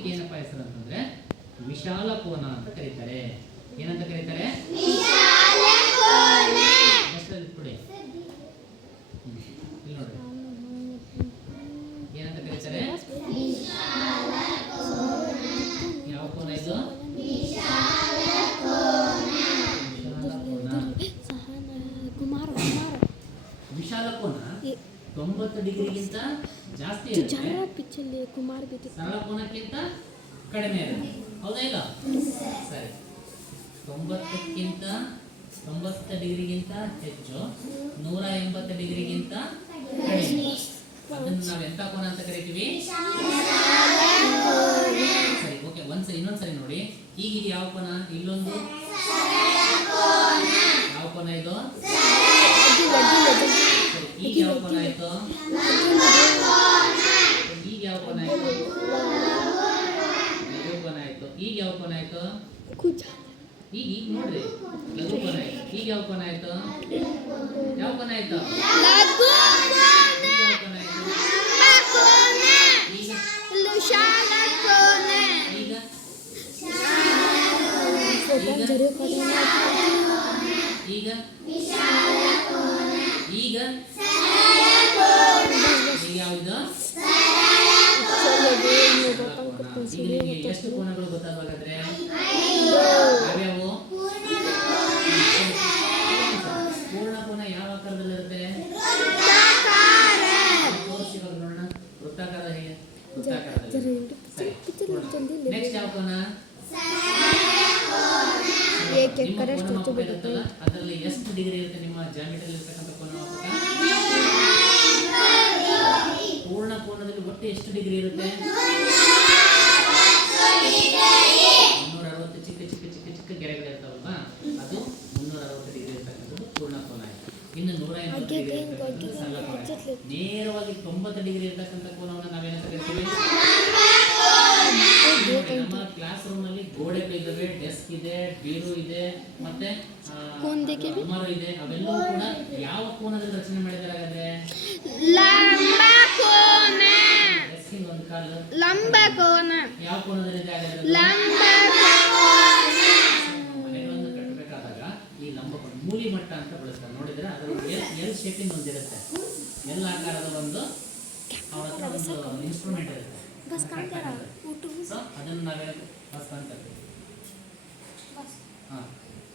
ಇದಕ್ಕೆ ಏನಪ್ಪ ಹೆಸರು ಅಂತಂದ್ರೆ ವಿಶಾಲ ಕೋನ ಅಂತ ಕರೀತಾರೆ. ಏನಂತ ಕರೀತಾರೆ? ಕೊಡಿ ಇಲ್ಲಿ ನೋಡ್ರಿ, ಏನಂತ ಕರೀತಾರೆ? ಯಾವ ಕೋನ ಇದು? ವಿಶಾಲ ಕೋನ 90 ಡಿಗ್ರಿಗಿಂತ ಜಾಸ್ತಿ ಇರುತ್ತೆ, ಸರಳ ಕೋನಕ್ಕಿಂತ ಕಡಿಮೆ ಇರುತ್ತೆ. ಹೌದಾ ಇಲ್ಲ? ಸರಿ, 90 ಡಿಗ್ರಿಗಿಂತ ಹೆಚ್ಚು, 180 ಡಿಗ್ರಿಗಿಂತ ಕಡಿಮೆ. ಅದನ್ನು ನಾವು ಎಂತ ಕೋನ ಅಂತ ಕರಿತೀವಿ? ಸರಿ, ಓಕೆ. ಇನ್ನೊಂದ್ಸರಿ ನೋಡಿ. ಈಗ ಇದು ಯಾವ ಕೋನ? ಇಲ್ಲೊಂದು ಯಾವ ಕೋನ ಇದು? ಈಗ ಯಾವ ಕೋನ ಆಯ್ತು? ಈಗ ಯಾವ ಕೋನ ಆಯ್ತು? ಲಘು ಕೋನ ಆಯ್ತು. ಈಗ ಯಾವ ಕೋನ ಆಯ್ತು? ಈಗ ನೋಡ್ರಿ, ಲಘು ಕೋನ ಆಯ್ತು. ಈಗ ಯಾವ ಕೋನ ಆಯ್ತು? ಯಾವ ಕೋನ ಆಯ್ತು? ಈಗ ಯಾವುದು? ಈಗ ನಿಮಗೆ ಎಷ್ಟು ಕೋನಗಳು ಗೊತ್ತಾಗಬೇಕಾದ್ರೆ ಯಾವ್ಯಾವು? ಪೂರ್ಣ ಕೋನ ಯಾವ ಆಕಾರದಲ್ಲಿರುತ್ತೆ? ತೋರಿಸಿವಾಗ ನೋಡೋಣ. ವೃತ್ತಾಕಾರ ಹೇಗೆ? ವೃತ್ತಾಕಾರದಲ್ಲಿ. ನೆಕ್ಸ್ಟ್ ಯಾವ ಕೋನ? ಅದರಲ್ಲಿ ಎಷ್ಟು ಡಿಗ್ರಿ ಇರುತ್ತೆ? ನಿಮ್ಮ ಜಾಮಿಟ್ರಿಯಲ್ಲಿ ಇರ್ತಕ್ಕಂಥ ಕೋನ ಪೂರ್ಣ ಕೋನದಲ್ಲಿ ಒಟ್ಟು ಎಷ್ಟು ಡಿಗ್ರಿ ಇರುತ್ತೆ? 360. ಚಿಕ್ಕ ಚಿಕ್ಕ ಚಿಕ್ಕ ಚಿಕ್ಕ ಗೆರೆಗಳಿರ್ತಾವಲ್ವಾ, ಅದು 360 ಡಿಗ್ರಿ ಇರ್ತಕ್ಕಂಥದ್ದು ಪೂರ್ಣ ಕೋನ ಆಯ್ತು. ಇನ್ನು 180 ಡಿಗ್ರಿ ಇರ್ತಕ್ಕಂಥದ್ದು ಸರಳ ಕೋನ ಆಯ್ತು. ನೇರವಾಗಿ 90 ಡಿಗ್ರಿ ಇರ್ತಕ್ಕಂಥ ಕೋನವನ್ನು ನಾವೇನಂತ ಕರಿತೀವಿ? ನಮ್ಮ ಕ್ಲಾಸ್ ರೂಮ್ ಅಲ್ಲಿ ಗೋಡೆಗಳಿದ್ದಾವೆ, ಡೆಸ್ಕ್ ಇದೆ, ಬೀರು ಇದೆ, ಮತ್ತೆ ಅಲ್ಮಾರು ಇದೆ. ಅವೆಲ್ಲವೂ ಕೂಡ ಯಾವ ಕೋನದಲ್ಲಿ ರಚನೆ ಮಾಡಿದ್ದಾರೆ? ಹಾಗಾದ್ರೆ ಡೆಸ್ಕಿನ ಒಂದು ಕಾಲು ಲಂಬ ಕೋನ. ಯಾವ ಕೋನದಲ್ಲಿದೆ? ಹಾಗಾದ್ರೆ ಮನೆಗಳನ್ನು ಕಟ್ಟಬೇಕಾದಾಗ ಈ ಲಂಬ ಕೋನ ಮೂಲಿ ಮಟ್ಟ ಅಂತ ಬಳಸ್ತಾರೆ. ನೋಡಿದ್ರೆ ಅದರ ಎಲ್ ಶೇಪಿನ ಒಂದಿರುತ್ತೆ, ಎಲ್ ಆಕಾರದ ಒಂದು ಅವರ ಹತ್ರ ಒಂದು ಇನ್ಸ್ಟ್ರೂಮೆಂಟ್ ಇರುತ್ತೆ. ಅದನ್ನು ನಾವೇ ಬಸ್ ಅಂತ ಕರಿತೀವಿ.